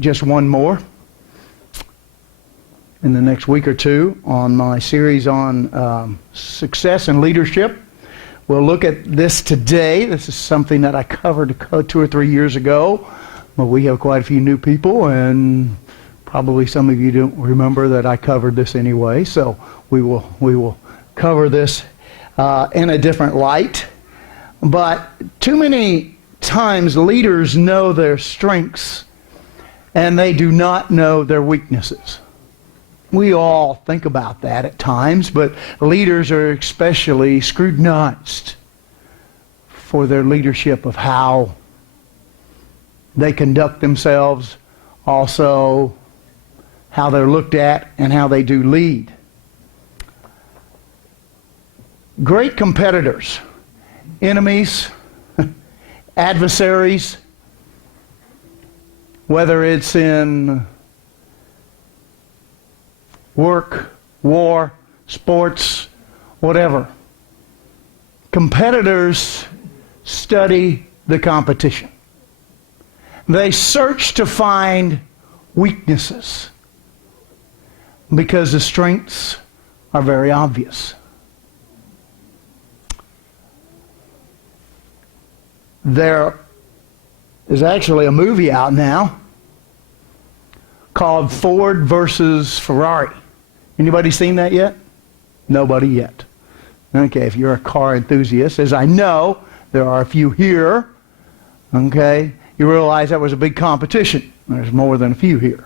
Just one more in the next week or two on my series on success and leadership. We'll look at this today. This is something that I covered 2 or 3 years ago, but we have quite a few new people, and probably some of you don't remember that I covered this anyway. So we will cover this in a different light. But too many times leaders know their strengths and they do not know their weaknesses. We all think about that at times, but leaders are especially scrutinized for their leadership of how they conduct themselves, also how they're looked at, and how they do lead. Great competitors, enemies, adversaries, whether it's in work, war, sports, whatever. Competitors study the competition. They search to find weaknesses because the strengths are very obvious. There is actually a movie out now called Ford versus Ferrari. Anybody seen that yet? Nobody yet. Okay, if you're a car enthusiast, as I know there are a few here, okay, you realize that was a big competition. There's more than a few here.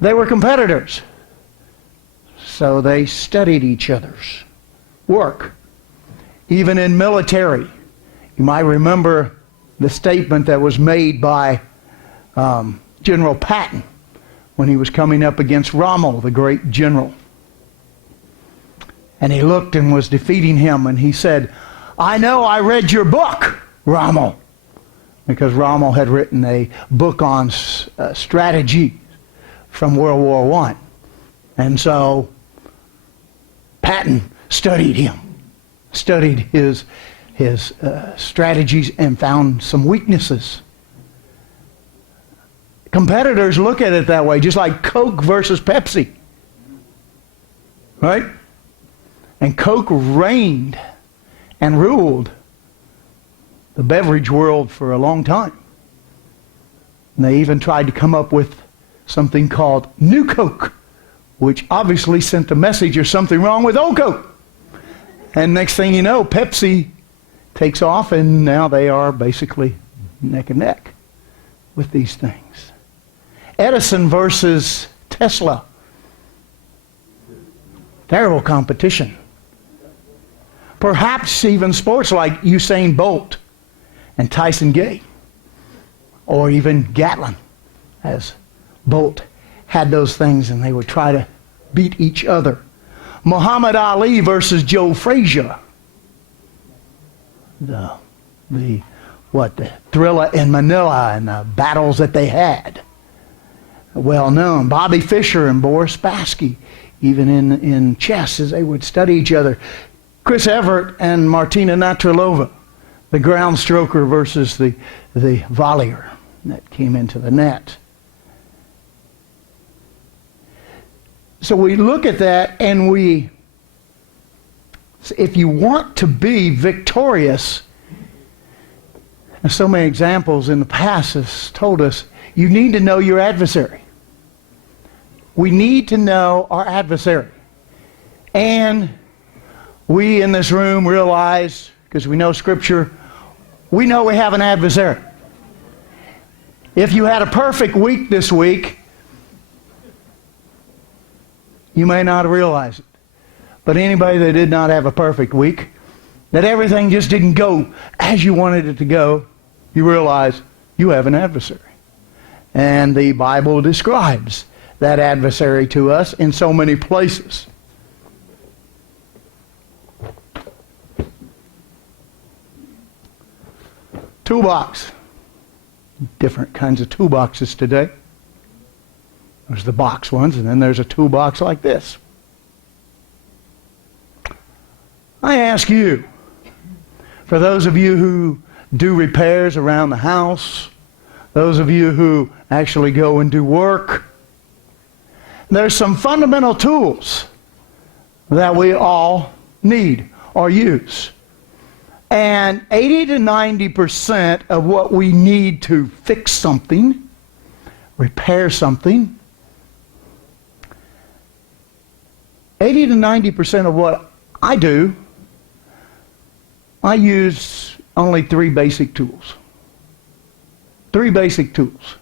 They were competitors, so they studied each other's work. Even in military, you might remember the statement that was made by General Patton when he was coming up against Rommel, the great general. And he looked and was defeating him, and he said, "I know I read your book, Rommel," because Rommel had written a book on strategy from World War I. And so Patton studied him, studied his strategies, and found some weaknesses. Competitors look at it that way, just like Coke versus Pepsi. Right? And Coke reigned and ruled the beverage world for a long time. And they even tried to come up with something called New Coke, which obviously sent the message there's something wrong with old Coke. And next thing you know, Pepsi takes off, and now they are basically neck and neck with these things. Edison versus Tesla. Terrible competition. Perhaps even sports like Usain Bolt and Tyson Gay, or even Gatlin, as Bolt had those things, and they would try to beat each other. Muhammad Ali versus Joe Frazier. The Thrilla in Manila and the battles that they had. Well known. Bobby Fischer and Boris Spassky, even in chess, as they would study each other. Chris Evert and Martina Navratilova, the ground stroker versus the volleyer that came into the net. So we look at that, and if you want to be victorious, and so many examples in the past have told us, you need to know your adversary. We need to know our adversary. And we in this room realize, because we know Scripture, we know we have an adversary. If you had a perfect week this week, you may not realize it. But anybody that did not have a perfect week, that everything just didn't go as you wanted it to go, you realize you have an adversary. And the Bible describes that adversary to us in so many places. Toolbox. Different kinds of toolboxes today. There's the box ones, and then there's a toolbox like this. I ask you, for those of you who do repairs around the house, those of you who actually go and do work. There's some fundamental tools that we all need or use. And 80 to 90% of what we need to fix something, repair something, 80 to 90% of what I do, I use only 3 basic tools. 3 basic tools.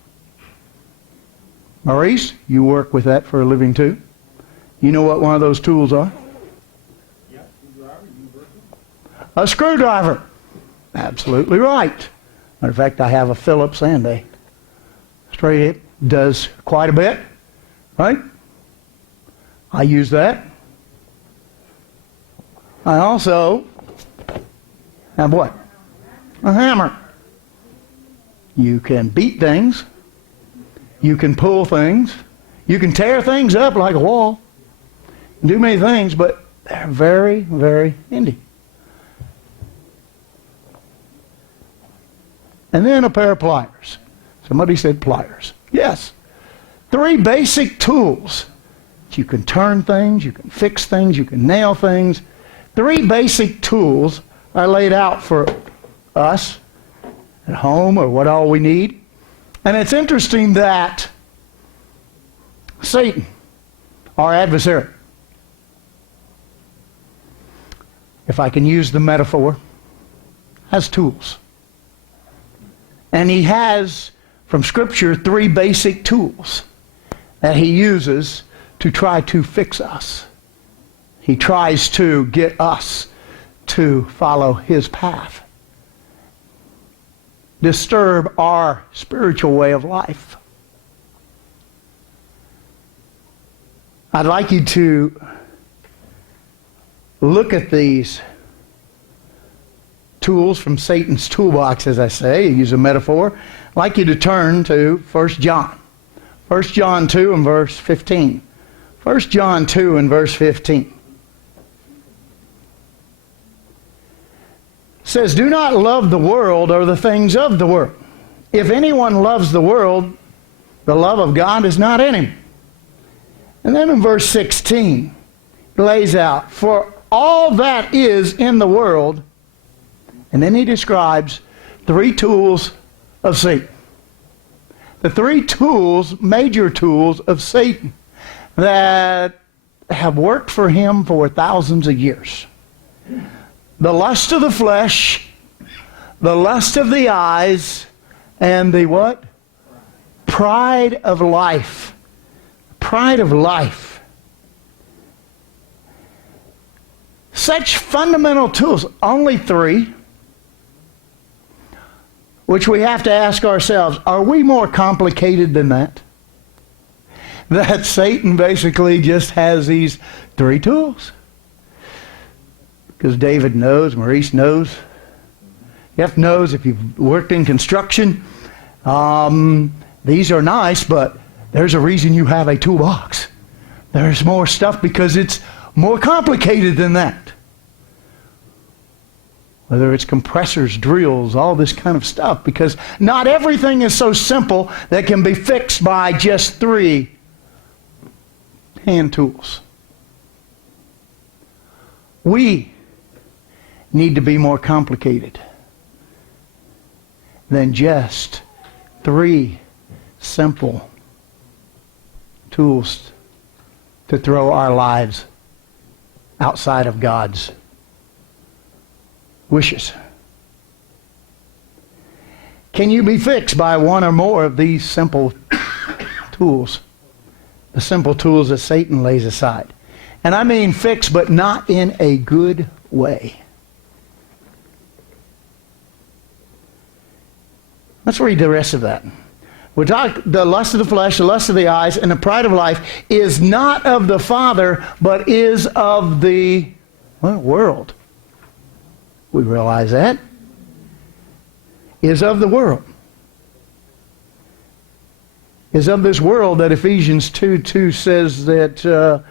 Maurice, you work with that for a living too. You know what one of those tools are? Yeah, screwdriver, universal. A screwdriver. Absolutely right. Matter of fact, I have a Phillips and a straight. It does quite a bit, right? I use that. I also have what? A hammer. You can beat things. You can pull things. You can tear things up like a wall. Do many things, but they're very, very handy. And then a pair of pliers. Somebody said pliers. Yes. 3 basic tools. You can turn things, you can fix things, you can nail things. 3 basic tools are laid out for us at home or what all we need. And it's interesting that Satan, our adversary, if I can use the metaphor, has tools. And he has, from Scripture, 3 basic tools that he uses to try to fix us. He tries to get us to follow his path. Disturb our spiritual way of life. I'd like you to look at these tools from Satan's toolbox, as I say, use a metaphor. I'd like you to turn to 1 John. 1 John 2 and verse 15. 1 John 2 and verse 15. It says, "Do not love the world or the things of the world. If anyone loves the world, the love of God is not in him." And then in verse 16, it lays out, "For all that is in the world," and then he describes 3 tools of Satan. The 3 tools, major tools of Satan that have worked for him for thousands of years. The lust of the flesh, the lust of the eyes, and the what? Pride of life. Pride of life. Such fundamental tools, only 3, which we have to ask ourselves, are we more complicated than that? That Satan basically just has these 3 tools. Because David knows, Maurice knows, Jeff knows, if you've worked in construction, these are nice, but there's a reason you have a toolbox. There's more stuff because it's more complicated than that. Whether it's compressors, drills, all this kind of stuff, because not everything is so simple that can be fixed by just 3 hand tools. We need to be more complicated than just 3 simple tools to throw our lives outside of God's wishes. Can you be fixed by 1 or more of these simple tools? The simple tools that Satan lays aside. And I mean fixed, but not in a good way. Let's read the rest of that. We talk, the lust of the flesh, the lust of the eyes, and the pride of life is not of the Father, but is of the world. We realize that. Is of the world. Is of this world that Ephesians 2:2 says that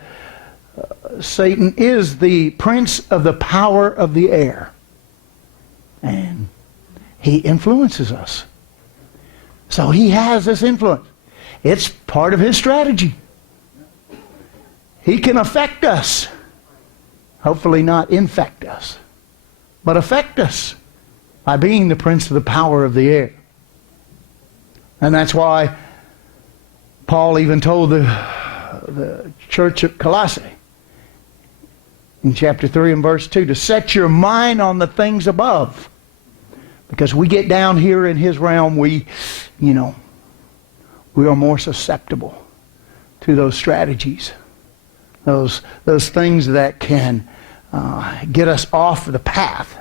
Satan is the prince of the power of the air. And He influences us. So he has this influence. It's part of his strategy. He can affect us. Hopefully not infect us, but affect us by being the prince of the power of the air. And that's why Paul even told the church at Colossae in chapter 3 and verse 2 to set your mind on the things above. Because we get down here in his realm, we are more susceptible to those strategies, those things that can get us off the path.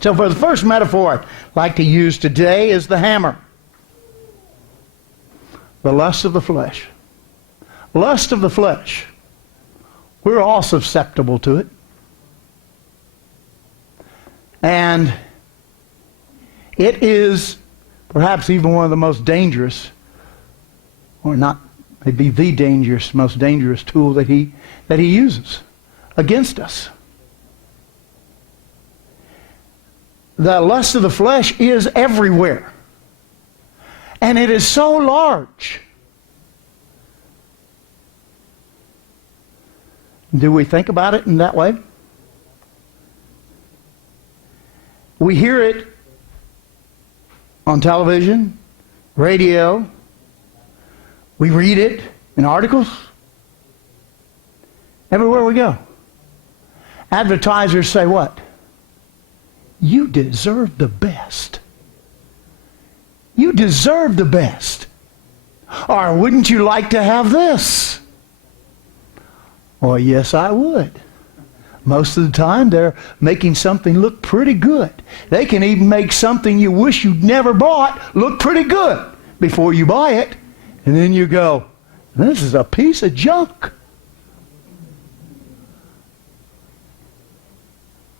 So for the first metaphor I'd like to use today is the hammer. The lust of the flesh. Lust of the flesh. We're all susceptible to it. And it is perhaps even one of the most dangerous, or not, maybe the most dangerous tool that he uses against us. The lust of the flesh is everywhere. And it is so large. Do we think about it in that way? We hear it on television, radio. We read it in articles. Everywhere we go. Advertisers say what? You deserve the best. You deserve the best. Or wouldn't you like to have this? Well, yes, I would. Most of the time, they're making something look pretty good. They can even make something you wish you'd never bought look pretty good before you buy it. And then you go, this is a piece of junk.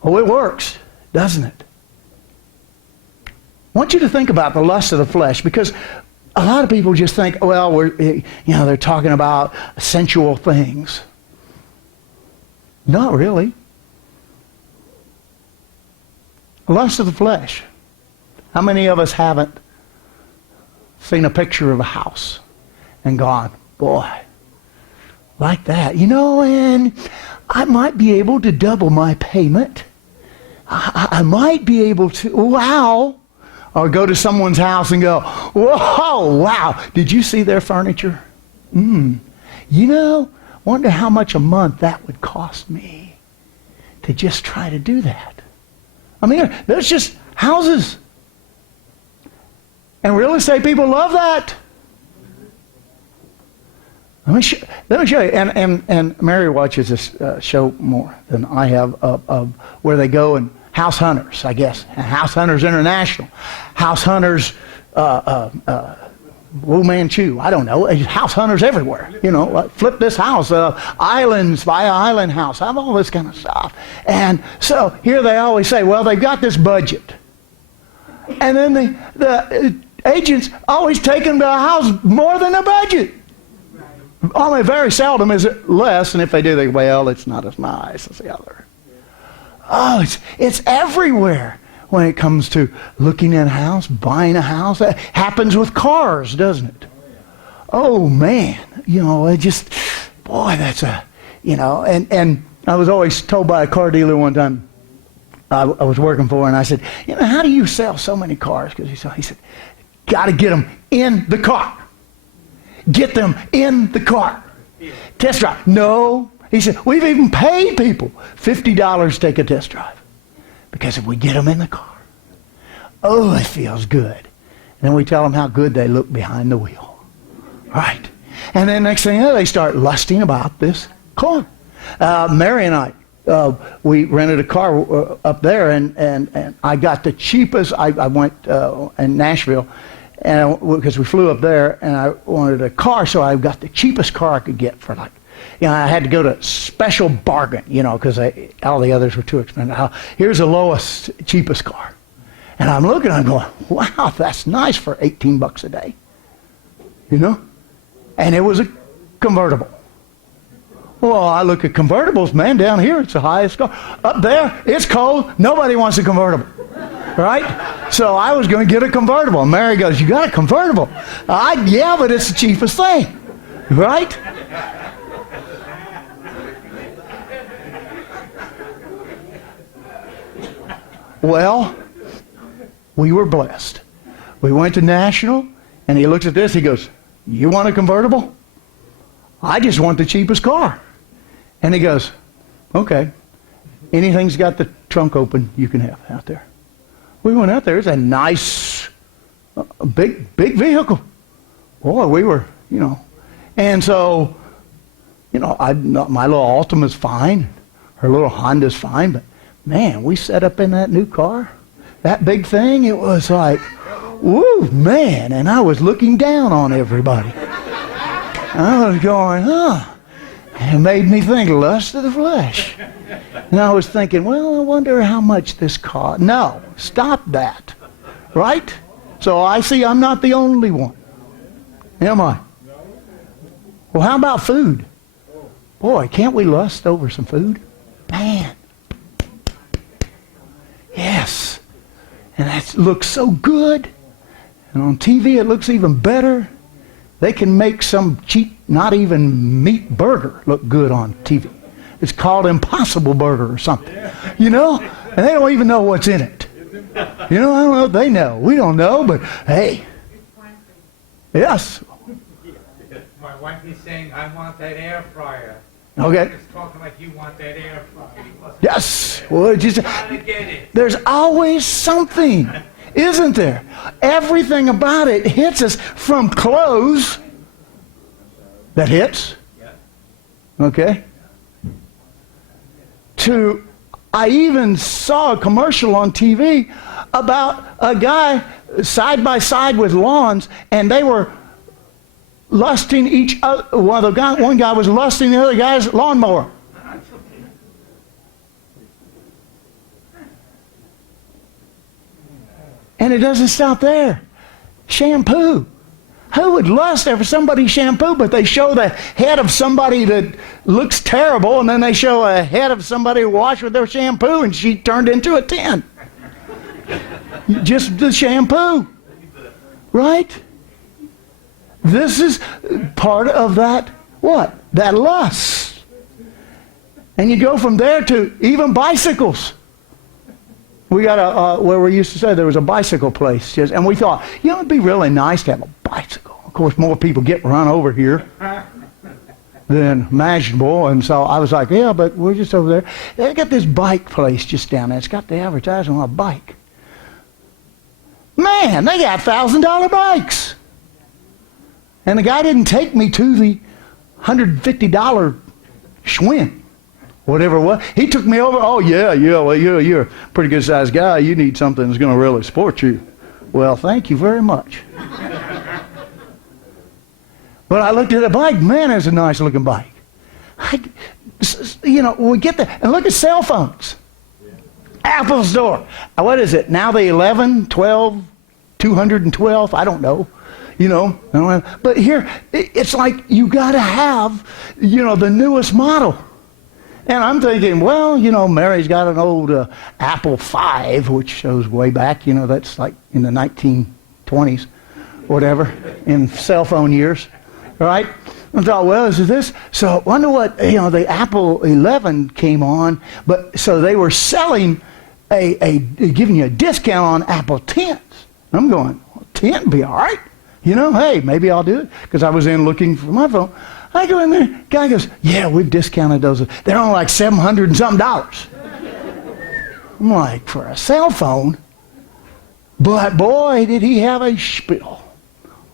Oh, it works, doesn't it? I want you to think about the lust of the flesh, because a lot of people just think, well, they're talking about sensual things. Not really. Lust of the flesh. How many of us haven't seen a picture of a house and gone, boy, like that, and I might be able to double my payment. I might be able to, wow. Or go to someone's house and go, whoa, wow, did you see their furniture? Wonder how much a month that would cost me to just try to do that. I mean, there's just houses. And real estate people love that. Let me show you. And Mary watches this show more than I have of where they go and House Hunters, I guess. House Hunters International. House Hunters Wu Manchu. I don't know. House Hunters everywhere. Flip this house. Islands, buy an island house. I have all this kind of stuff. And so here they always say, well, they've got this budget. And then the agents always take them to a house more than the budget. I mean, very seldom is it less, and if they do, they well, it's not as nice as the other. Oh, it's everywhere when it comes to looking at a house, buying a house. That happens with cars, doesn't it? Oh, man. It just, boy, that's and I was always told by a car dealer one time I was working for, and I said, how do you sell so many cars? Because he said, got to get them in the car. Get them in the car. Test drive. No. He said, we've even paid people $50 to take a test drive. Because if we get them in the car, oh, it feels good. And then we tell them how good they look behind the wheel. Right. And then next thing you know, they start lusting about this car. Mary and I, we rented a car up there, and I got the cheapest. I went in Nashville, and because we flew up there, and I wanted a car, so I got the cheapest car I could get for I had to go to special bargain, because all the others were too expensive. Here's the lowest, cheapest car. And I'm looking, I'm going, wow, that's nice for $18 a day. And it was a convertible. Well, I look at convertibles, man, down here it's the highest car. Up there, it's cold. Nobody wants a convertible. right? So I was going to get a convertible. And Mary goes, you got a convertible? Yeah, but it's the cheapest thing, right? Well, we were blessed. We went to National, and he looks at this, he goes, you want a convertible? I just want the cheapest car. And he goes, okay, anything's got the trunk open, you can have out there. We went out there, it's a nice, big vehicle. Boy, we were, and so, my little Altima's fine, her little Honda's fine, but man, we set up in that new car, that big thing, it was like, woo, man, and I was looking down on everybody. I was going, it made me think lust of the flesh. And I was thinking, well, I wonder how much this cost. No, stop that, right? So I see I'm not the only one, am I? Well, how about food? Boy, can't we lust over some food? Man. Yes. And that looks so good. And on TV it looks even better. They can make some cheap, not even meat burger look good on TV. It's called Impossible Burger or something. And they don't even know what's in it. I don't know if they know. We don't know, but hey. Yes. My wife is saying, I want that air fryer. Okay. It's talking like you want that air fryer. Yes. Well, there's always something, isn't there? Everything about it hits us, from clothes that hits, okay, to, I even saw a commercial on TV about a guy side by side with lawns, and they were lusting each other. One guy was lusting the other guy's lawnmower. And it doesn't stop there. Shampoo. Who would lust after somebody's shampoo? But they show the head of somebody that looks terrible, and then they show a head of somebody who washed with their shampoo, and she turned into a 10. Just the shampoo. Right? This is part of that, what? That lust. And you go from there to even bicycles. We got where we used to say there was a bicycle place. And we thought, it'd be really nice to have a bicycle. Of course, more people get run over here than imaginable. And so I was like, yeah, but we're just over there. They got this bike place just down there. It's got the advertising on a bike. Man, they got $1,000 bikes. And the guy didn't take me to the $150 Schwinn, whatever it was. He took me over. Oh, yeah, well, you're a pretty good sized guy. You need something that's going to really support you. Well, thank you very much. But I looked at the bike. Man, it's a nice looking bike. When we get there, and look at cell phones. Apple Store. What is it? Now the 11, 12, 212? I don't know. But here, it's like you got to have, the newest model. And I'm thinking, well, Mary's got an old Apple V, which shows way back, that's like in the 1920s, whatever, in cell phone years, right? I thought, well, is this? So I wonder what, the Apple 11 came on, but so they were selling giving you a discount on Apple 10s. I'm going, well, 10 would be all right. Hey, maybe I'll do it. Because I was in looking for my phone. I go in there. Guy goes, yeah, we've discounted those. They're only like $700 and something. I'm like, for a cell phone? But boy, did he have a spiel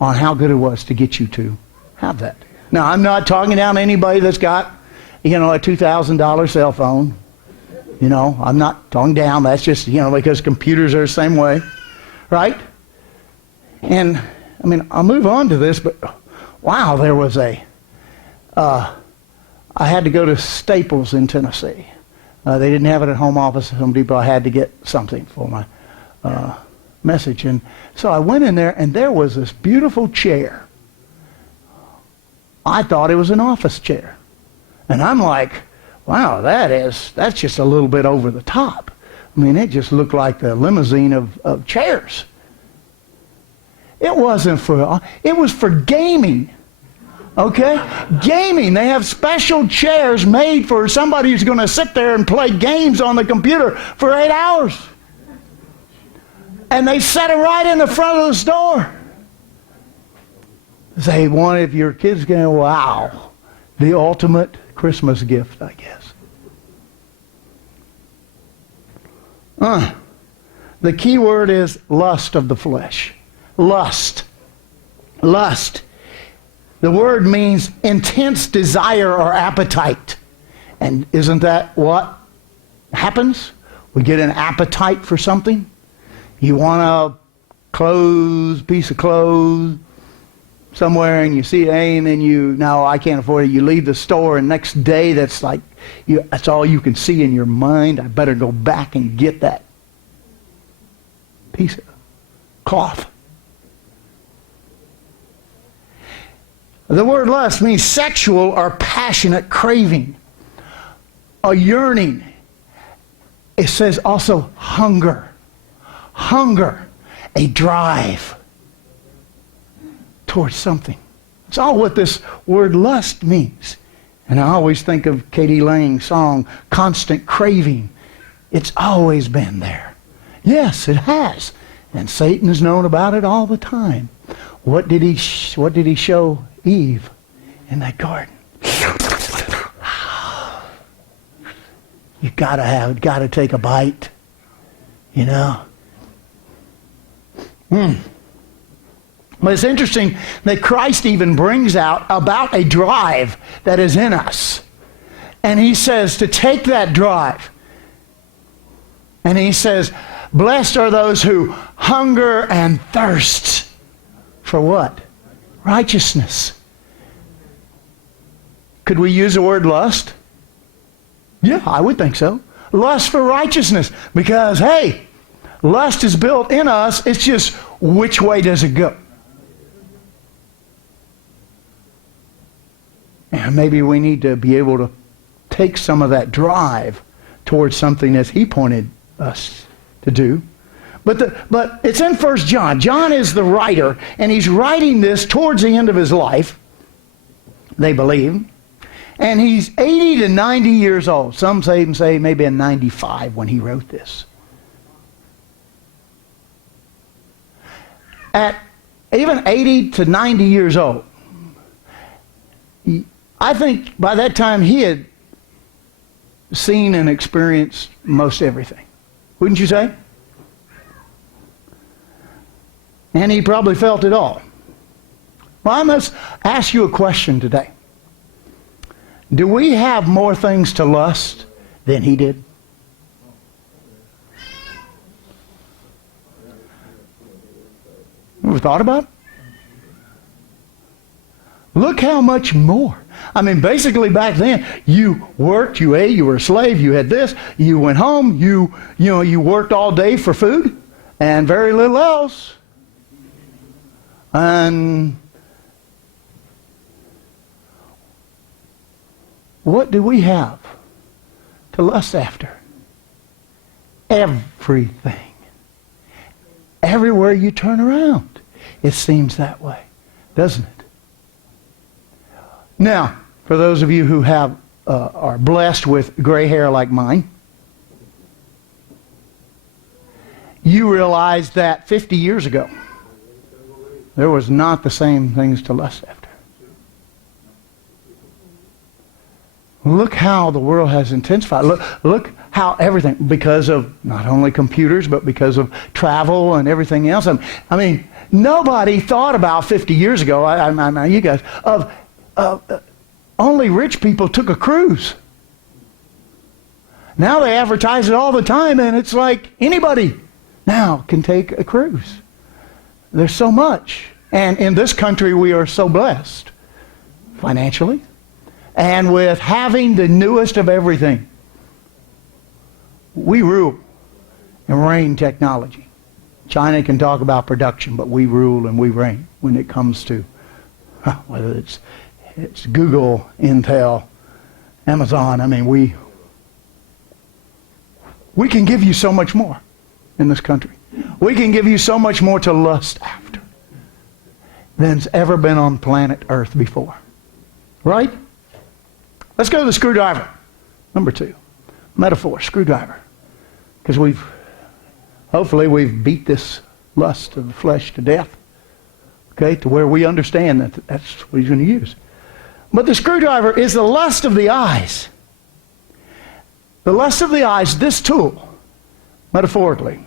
on how good it was to get you to have that. Now, I'm not talking down to anybody that's got, a $2,000 cell phone. I'm not talking down. That's just, because computers are the same way. Right? And I'll move on to this, but wow, there was I had to go to Staples in Tennessee. They didn't have it at home office at Home Depot. I had to get something for my message. And so I went in there, and there was this beautiful chair. I thought it was an office chair. And I'm like, wow, that's just a little bit over the top. I mean, it just looked like the limousine of chairs. It wasn't for, it was for gaming. Okay? Gaming. They have special chairs made for somebody who's going to sit there and play games on the computer for 8 hours. And they set it right in the front of the store. They wanted, if your kids going, wow, the ultimate Christmas gift, I guess. The key word is lust of the flesh. Lust. Lust. The word means intense desire or appetite. And isn't that what happens? We get an appetite for something. You want a piece of clothes somewhere, and you see it, and then no, I can't afford it. You leave the store, and next day that's like, that's all you can see in your mind. I better go back and get that piece of cloth. The word lust means sexual or passionate craving, a yearning. It says also hunger. Hunger, a drive towards something. It's all what this word lust means. And I always think of Katie Lang's song, Constant Craving. It's always been there. Yes, it has. And Satan has known about it all the time. What did he show Eve in that garden? You gotta take a bite, you know. But it's interesting that Christ even brings out about a drive that is in us. And he says to take that drive. And he says, blessed are those who hunger and thirst for what? Righteousness. Could we use the word lust? Yeah, I would think so. Lust for righteousness. Because, hey, lust is built in us. It's just which way does it go? And maybe we need to be able to take some of that drive towards something as he pointed us to do. But it's in 1 John. John is the writer, and he's writing this towards the end of his life, they believe. And he's 80 to 90 years old. Some say maybe in 95 when he wrote this. At even 80 to 90 years old, I think by that time he had seen and experienced most everything. Wouldn't you say? And he probably felt it all. Well, I must ask you a question today. Do we have more things to lust than he did? Ever thought about it? Look how much more. I mean, basically back then, you worked, you ate, you were a slave, you had this, you went home, you worked all day for food and very little else. And what do we have to lust after? Everything. Everywhere you turn around, it seems that way, doesn't it? Now, for those of you who are blessed with gray hair like mine, you realize that 50 years ago, there was not the same things to lust after. Look how the world has intensified. Look how everything, because of not only computers, but because of travel and everything else. I mean, nobody thought about 50 years ago, you guys, of only rich people took a cruise. Now they advertise it all the time, and it's like anybody now can take a cruise. There's so much. And in this country, we are so blessed financially and with having the newest of everything. We rule and reign technology. China can talk about production, but we rule and we reign when it comes to whether it's Google, Intel, Amazon. I mean, we We can give you so much more in this country. We can give you so much more to lust after than's ever been on planet Earth before. Right? Let's go to the screwdriver. Number 2. Metaphor, screwdriver. Because hopefully we've beat this lust of the flesh to death. Okay, to where we understand that that's what he's going to use. But the screwdriver is the lust of the eyes. The lust of the eyes, this tool, metaphorically,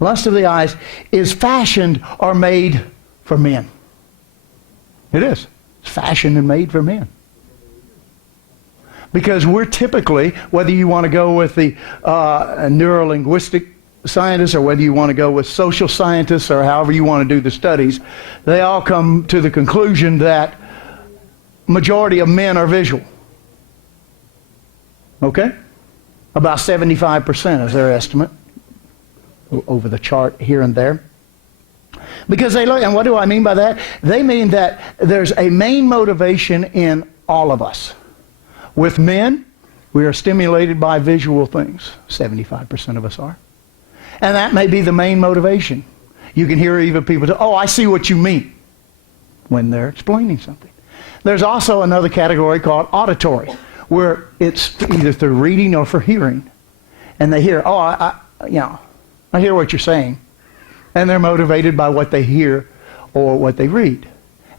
lust of the eyes is fashioned or made for men. It is. It's fashioned and made for men. Because we're typically, whether you want to go with the neurolinguistic scientists or whether you want to go with social scientists or however you want to do the studies, they all come to the conclusion that majority of men are visual. Okay? About 75% is their estimate over the chart here and there. Because they look, and what do I mean by that? They mean that there's a main motivation in all of us. With men, we are stimulated by visual things. 75% of us are. And that may be the main motivation. You can hear even people say, oh, I see what you mean, when they're explaining something. There's also another category called auditory, where it's either through reading or for hearing. And they hear, oh, I hear what you're saying. And they're motivated by what they hear or what they read.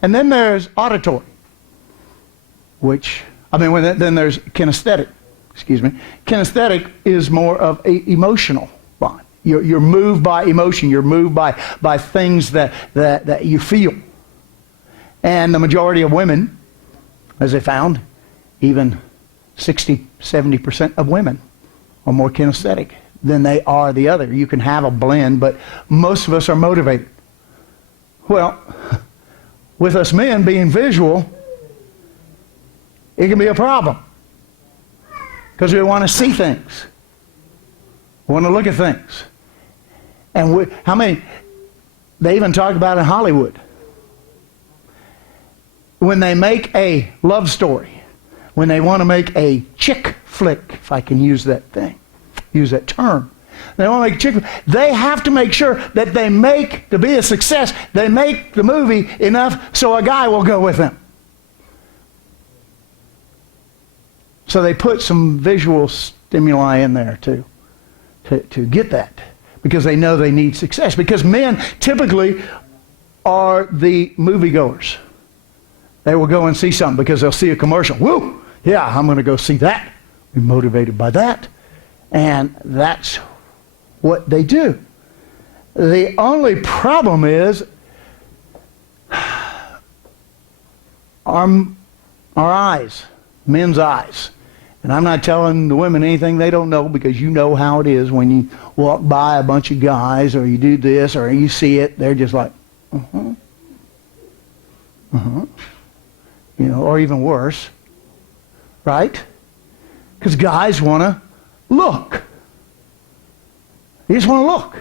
And then there's auditory, then there's kinesthetic. Kinesthetic is more of an emotional bond. You're moved by emotion. You're moved by things that you feel. And the majority of women, as they found, even 60, 70% of women are more kinesthetic than they are the other. You can have a blend, but most of us are motivated. Well, with us men being visual, it can be a problem. Because we want to see things. We want to look at things. And they even talk about in Hollywood. When they make a love story, when they want to make a chick flick, if I can use that term, they want to make a chick flick, they have to make sure that to be a success, they make the movie enough so a guy will go with them. So they put some visual stimuli in there to get that, because they know they need success. Because men typically are the moviegoers. They will go and see something because they'll see a commercial. Woo! Yeah, I'm going to go see that. Be motivated by that. And that's what they do. The only problem is our eyes, men's eyes. And I'm not telling the women anything they don't know, because you know how it is when you walk by a bunch of guys or you do this or you see it. They're just like, or even worse, right? Because guys want to look. They just want to look.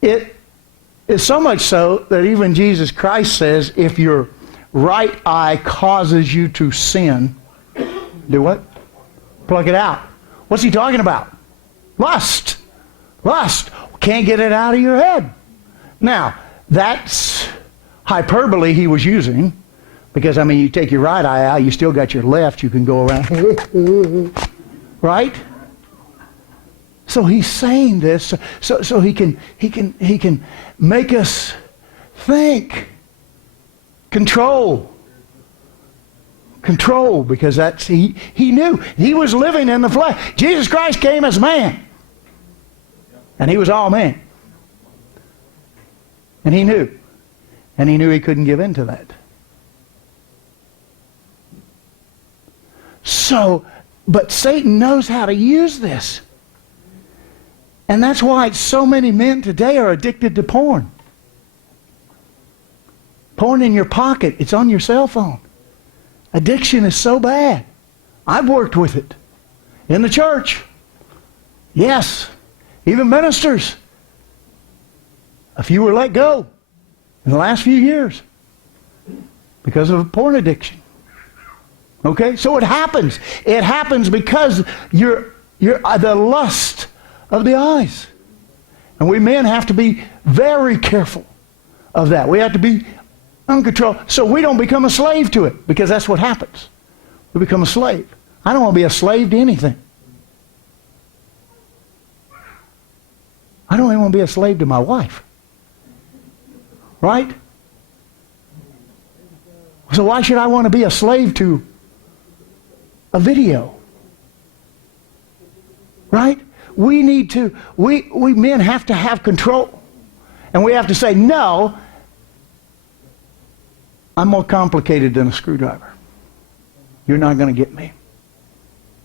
It is so much so that even Jesus Christ says, if your right eye causes you to sin, do what? Pluck it out. What's he talking about? Lust. Lust. Can't get it out of your head. Now, that's hyperbole he was using, because, you take your right eye out, you still got your left, you can go around. Right? So he's saying this so he can make us think. Control, because he knew he was living in the flesh. Jesus Christ came as man, and he was all man, and he knew he couldn't give in to that. But Satan knows how to use this, and that's why so many men today are addicted to porn. Porn in your pocket. It's on your cell phone. Addiction is so bad. I've worked with it. In the church. Yes. Even ministers. A few were let go in the last few years because of a porn addiction. Okay? So it happens. It happens because you're the lust of the eyes. And we men have to be very careful of that. We have to be uncontrolled so we don't become a slave to it, because that's what happens. We become a slave. I don't want to be a slave to anything. I don't even want to be a slave to my wife. Right? So why should I want to be a slave to a video? Right? We need to, we men have to have control. And we have to say, no, I'm more complicated than a screwdriver. You're not going to get me.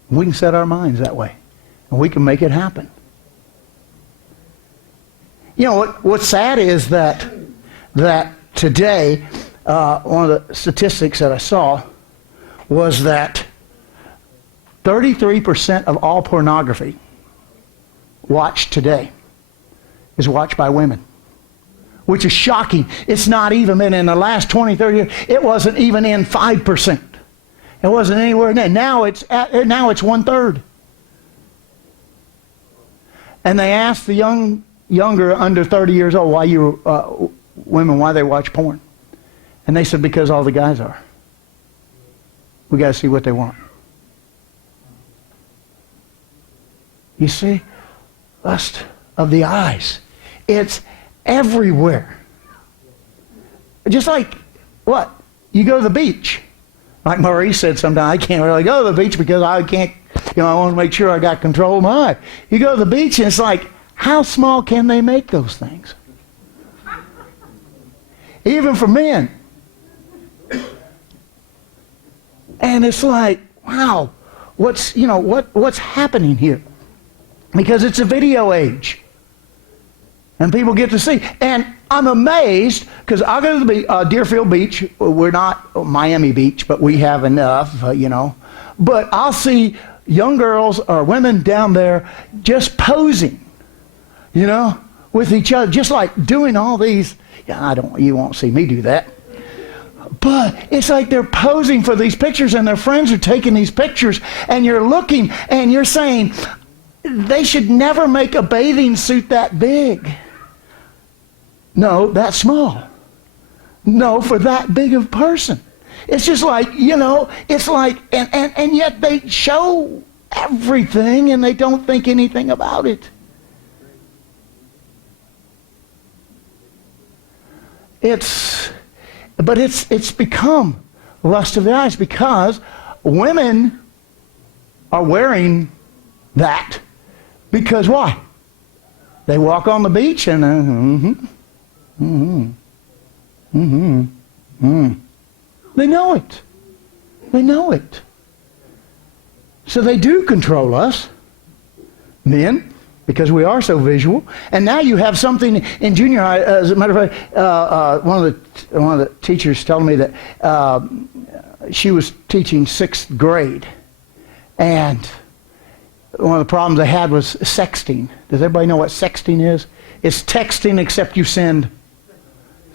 We can set our minds that way. And we can make it happen. You know, what's sad is that today, one of the statistics that I saw was that 33% of all pornography watched today is watched by women, which is shocking. It's not even been in the last 20, 30 years. It wasn't even in 5%. It wasn't anywhere near. Now it's 1/3. And they asked the younger under 30 years old women why they watch porn, and they said because all the guys are. We got to see what they want. You see, lust of the eyes. It's everywhere. Just like what? You go to the beach. Like Maurice said sometimes, I can't really go to the beach because I can't, I want to make sure I got control of my eye. You go to the beach and it's like, how small can they make those things? Even for men. And it's like, wow, what's happening here? Because it's a video age. And people get to see. And I'm amazed, because I'll go to the Deerfield Beach. We're not Miami Beach, but we have enough, But I'll see young girls or women down there just posing, with each other. Just like doing all these. You won't see me do that. But it's like they're posing for these pictures and their friends are taking these pictures. And you're looking and you're saying, they should never make a bathing suit that big. No, that small. No, for that big of a person. It's just like, it's like, and yet they show everything and they don't think anything about it. But it's become lust of the eyes because women are wearing that. Because why? They walk on the beach and they know it. They know it. So they do control us, men, because we are so visual. And now you have something in junior high. As a matter of fact, one of the teachers told me that she was teaching 6th grade, and one of the problems they had was sexting. Does everybody know what sexting is? It's texting except you send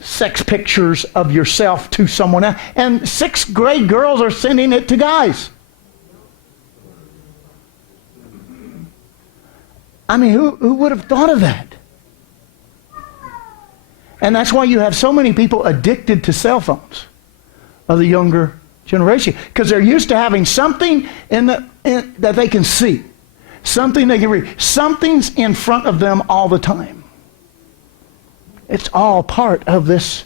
sex pictures of yourself to someone else. And 6th grade girls are sending it to guys. I mean, who would have thought of that? And that's why you have so many people addicted to cell phones of the younger generation. Because they're used to having something that they can see. Something they can read. Something's in front of them all the time. It's all part of this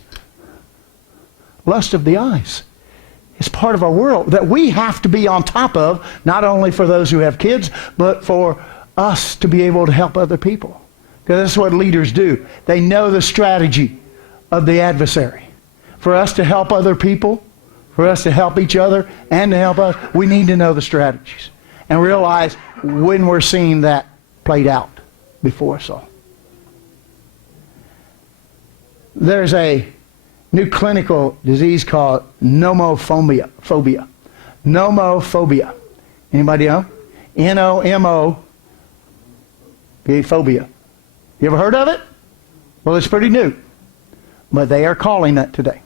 lust of the eyes. It's part of our world that we have to be on top of, not only for those who have kids, but for us to be able to help other people. Because that's what leaders do. They know the strategy of the adversary. For us to help other people, for us to help each other, and to help us, we need to know the strategies. And realize when we're seeing that played out before us all. There's a new clinical disease called nomophobia. Nomophobia. Anybody know? N-O-M-O. Phobia. You ever heard of it? Well, it's pretty new. But they are calling that today.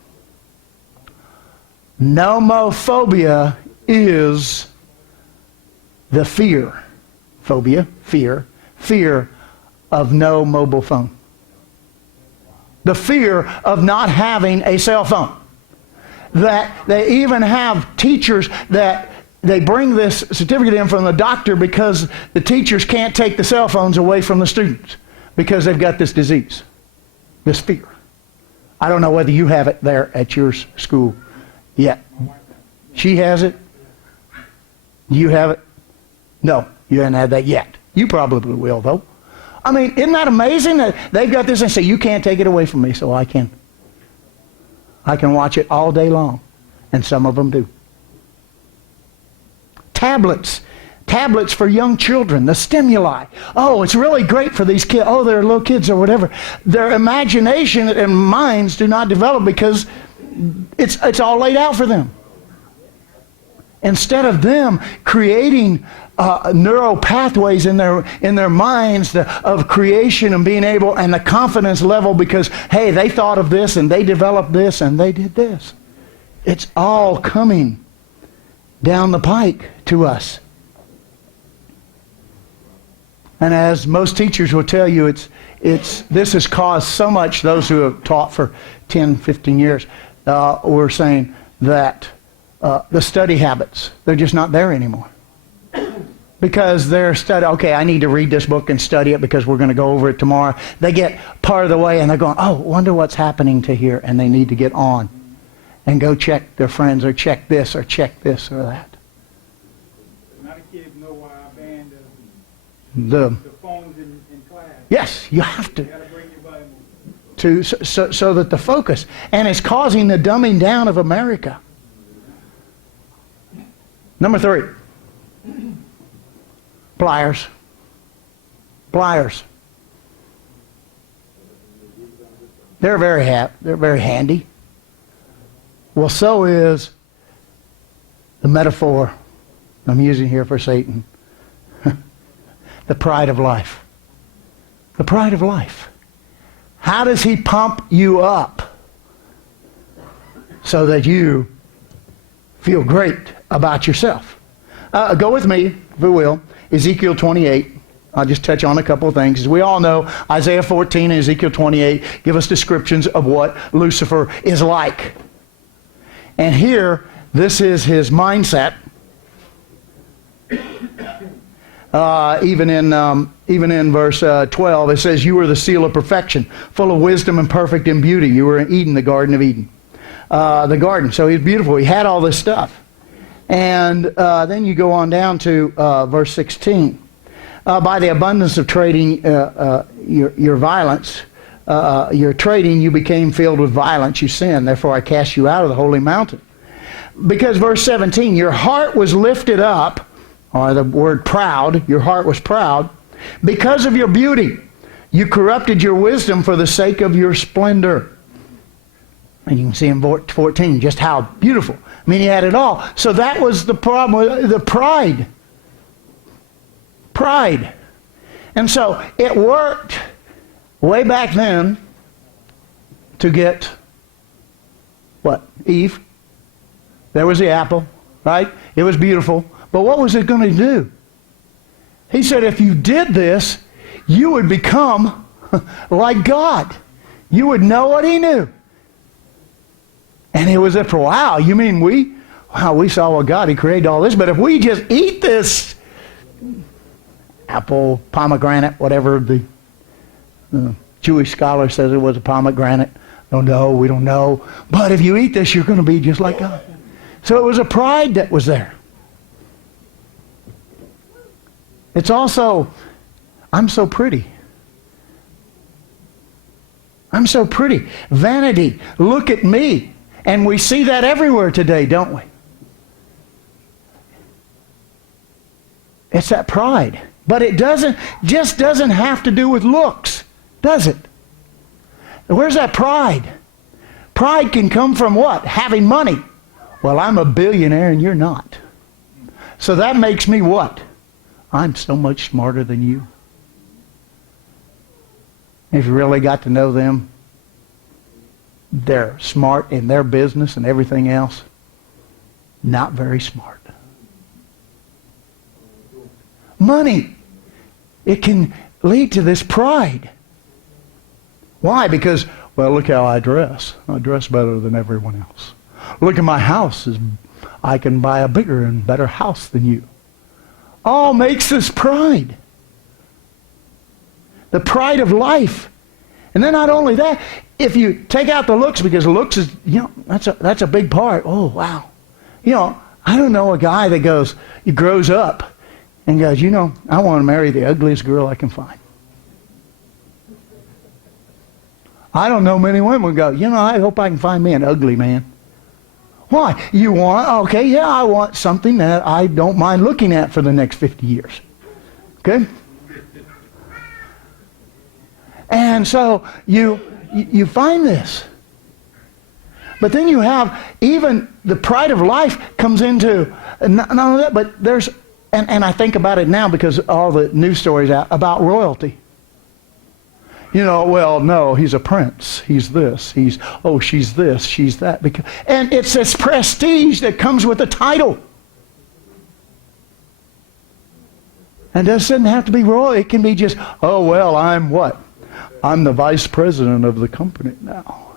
Nomophobia is the fear, phobia, fear of no mobile phone. The fear of not having a cell phone. That they even have teachers that they bring this certificate in from the doctor because the teachers can't take the cell phones away from the students because they've got this disease, this fear. I don't know whether you have it there at your school yet. She has it? You have it? No, you haven't had that yet. You probably will, though. I mean, isn't that amazing that they've got this and say, you can't take it away from me, so I can. I can watch it all day long. And some of them do. Tablets for young children, the stimuli. Oh, it's really great for these kids. Oh, they're little kids or whatever. Their imagination and minds do not develop because it's all laid out for them. Instead of them creating neural pathways in their minds of creation and being able, and the confidence level because, hey, they thought of this and they developed this and they did this. It's all coming down the pike to us. And as most teachers will tell you, this has caused so much, those who have taught for 10, 15 years, were saying that the study habits, they're just not there anymore. Because they're okay, I need to read this book and study it because we're going to go over it tomorrow. They get part of the way and they're going, oh, wonder what's happening to here, and they need to get on and go check their friends or check this or that. Not a kid know why I banned The phones in class. Yes, you have to. You gotta bring your Bible. So that the focus, and it's causing the dumbing down of America. Number 3, pliers. They're very handy. Well, so is the metaphor I'm using here for Satan. The pride of life. The pride of life. How does he pump you up so that you feel great about yourself? Go with me, if you will, Ezekiel 28. I'll just touch on a couple of things. As we all know, Isaiah 14 and Ezekiel 28 give us descriptions of what Lucifer is like. And here, this is his mindset. Even in verse 12, it says, you are the seal of perfection, full of wisdom and perfect in beauty. You were in Eden, the Garden of Eden. The garden. So he's beautiful. He had all this stuff. And then you go on down to verse 16. By the abundance of trading your violence, your trading, you became filled with violence. You sinned. Therefore, I cast you out of the holy mountain. Because verse 17, your heart was lifted up, or the word proud, your heart was proud, because of your beauty. You corrupted your wisdom for the sake of your splendor. And you can see in 14 just how beautiful. I mean, he had it all. So that was the problem, the pride. Pride. And so it worked way back then to get, what? Eve. There was the apple, right? It was beautiful. But what was it going to do? He said if you did this, you would become like God. You would know what he knew. And it was for, wow, you mean we saw what God, he created all this, but if we just eat this apple, pomegranate, whatever the Jewish scholar says it was a pomegranate. Don't know, we don't know. But if you eat this, you're going to be just like God. So it was a pride that was there. It's also, I'm so pretty. I'm so pretty. Vanity. Look at me. And we see that everywhere today, don't we? It's that pride. But it just doesn't have to do with looks, does it? Where's that pride? Pride can come from what? Having money. Well, I'm a billionaire and you're not. So that makes me what? I'm so much smarter than you. If you really got to know them, they're smart in their business and everything else. Not very smart. money. It can lead to this pride. Why? Because, well, look how I dress. I dress better than everyone else. Look at my house. I can buy a bigger and better house than you. All makes this pride. The pride of life. And then not only that, if you take out the looks, because looks is, that's a big part. Oh, wow. I don't know a guy that he grows up and goes, I want to marry the ugliest girl I can find. I don't know many women who go, I hope I can find me an ugly man. Why? I want something that I don't mind looking at for the next 50 years. Okay? And so you find this. But then you have even the pride of life comes into, not only that, but there's, and I think about it now because all the news stories out about royalty. Well, no, he's a prince. He's this. She's this. She's that. And it's this prestige that comes with the title. And it doesn't have to be royal. It can be just, I'm what? I'm the vice president of the company now.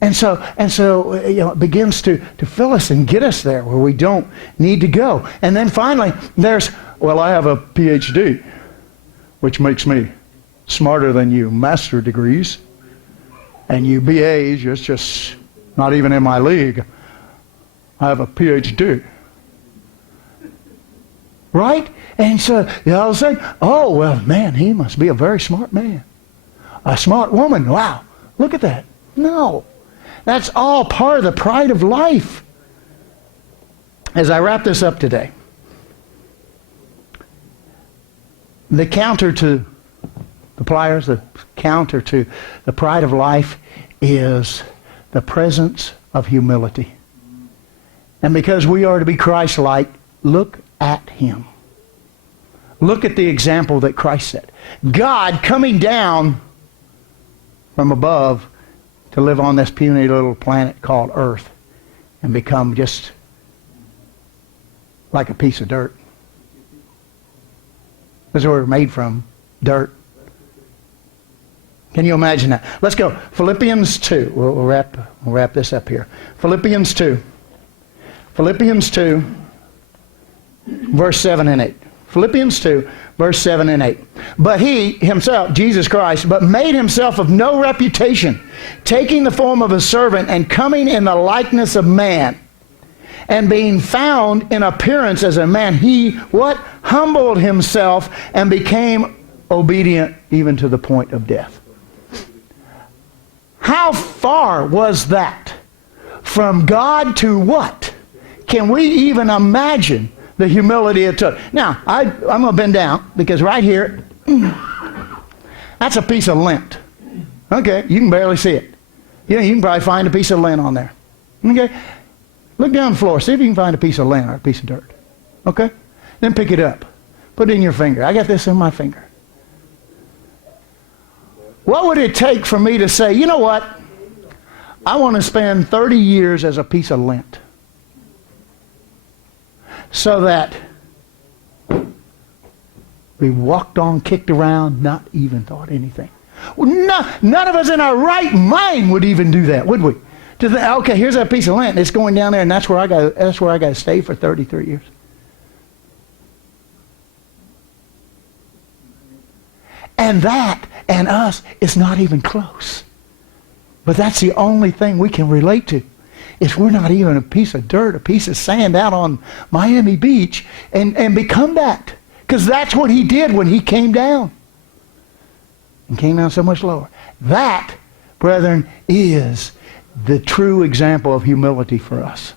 And so it begins to fill us and get us there where we don't need to go. And then finally, I have a PhD. Which makes me smarter than you master degrees. And you BAs, it's just not even in my league. I have a PhD. Right? And so I'll say, man, he must be a very smart man. A smart woman. Wow. Look at that. No. That's all part of the pride of life. As I wrap this up today, the counter to the pliers, the counter to the pride of life is the presence of humility. And because we are to be Christ-like, look at Him. Look at the example that Christ set. God coming down from above to live on this puny little planet called Earth and become just like a piece of dirt. That's where we're made from, dirt. Can you imagine that? Let's go. Philippians 2. We'll wrap this up here. Philippians 2. Philippians 2, verse 7 and 8. Philippians 2, verse 7 and 8. But He, Himself, Jesus Christ, but made Himself of no reputation, taking the form of a servant and coming in the likeness of man. And being found in appearance as a man, He, what? Humbled Himself and became obedient even to the point of death. How far was that? From God to what? Can we even imagine the humility it took? Now, I'm going to bend down because right here, that's a piece of lint. Okay, you can barely see it. You can probably find a piece of lint on there. Okay? Look down the floor. See if you can find a piece of lint or a piece of dirt. Okay? Then pick it up. Put it in your finger. I got this in my finger. What would it take for me to say, you know what? I want to spend 30 years as a piece of lint. So that we walked on, kicked around, not even thought anything. Well, none of us in our right mind would even do that, would we? Okay, here's that piece of land. It's going down there, and that's where I got to stay for 33 years. And that and us is not even close. But that's the only thing we can relate to. Is we're not even a piece of dirt, a piece of sand out on Miami Beach, and become that. Because that's what He did when He came down. And came down so much lower. That, brethren, is the true example of humility for us.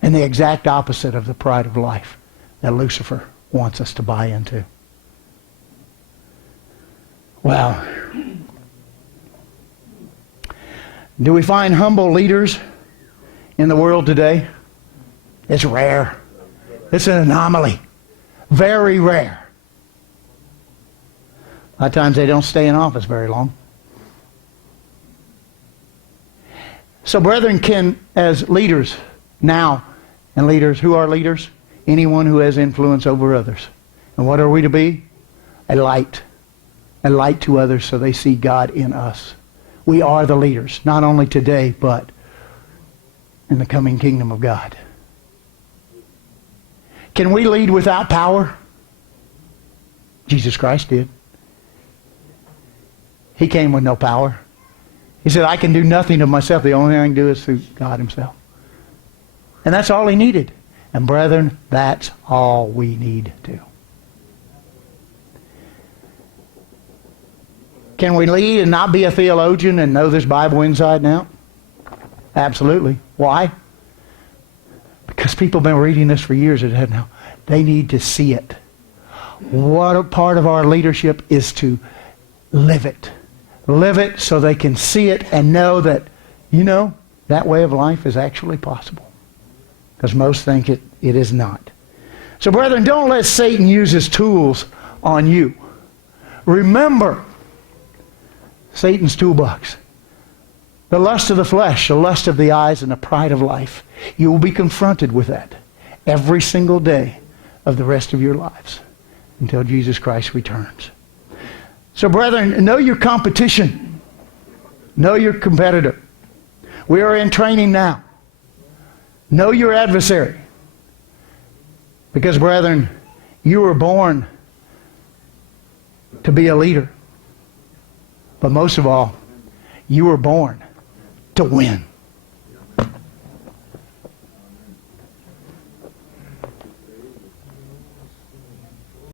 And the exact opposite of the pride of life that Lucifer wants us to buy into. Wow. Do we find humble leaders in the world today? It's rare. It's an anomaly. Very rare. A lot of times they don't stay in office very long. So brethren, can, as leaders now, And leaders, who are leaders? Anyone who has influence over others. And what are we to be? A light. A light to others so they see God in us. We are the leaders, not only today, but in the coming kingdom of God. Can we lead without power? Jesus Christ did. He came with no power. He said, I can do nothing of myself. The only thing I can do is through God himself. And that's all he needed. And brethren, that's all we need to. Can we lead and not be a theologian and know this Bible inside and out? Absolutely. Why? Because people have been reading this for years and now they need to see it. What a part of our leadership is to live it. Live it so they can see it and know that, that way of life is actually possible. Because most think it is not. So brethren, don't let Satan use his tools on you. Remember Satan's toolbox. The lust of the flesh, the lust of the eyes, and the pride of life. You will be confronted with that every single day of the rest of your lives until Jesus Christ returns. So brethren, know your competition. Know your competitor. We are in training now. Know your adversary. Because brethren, you were born to be a leader. But most of all, you were born to win.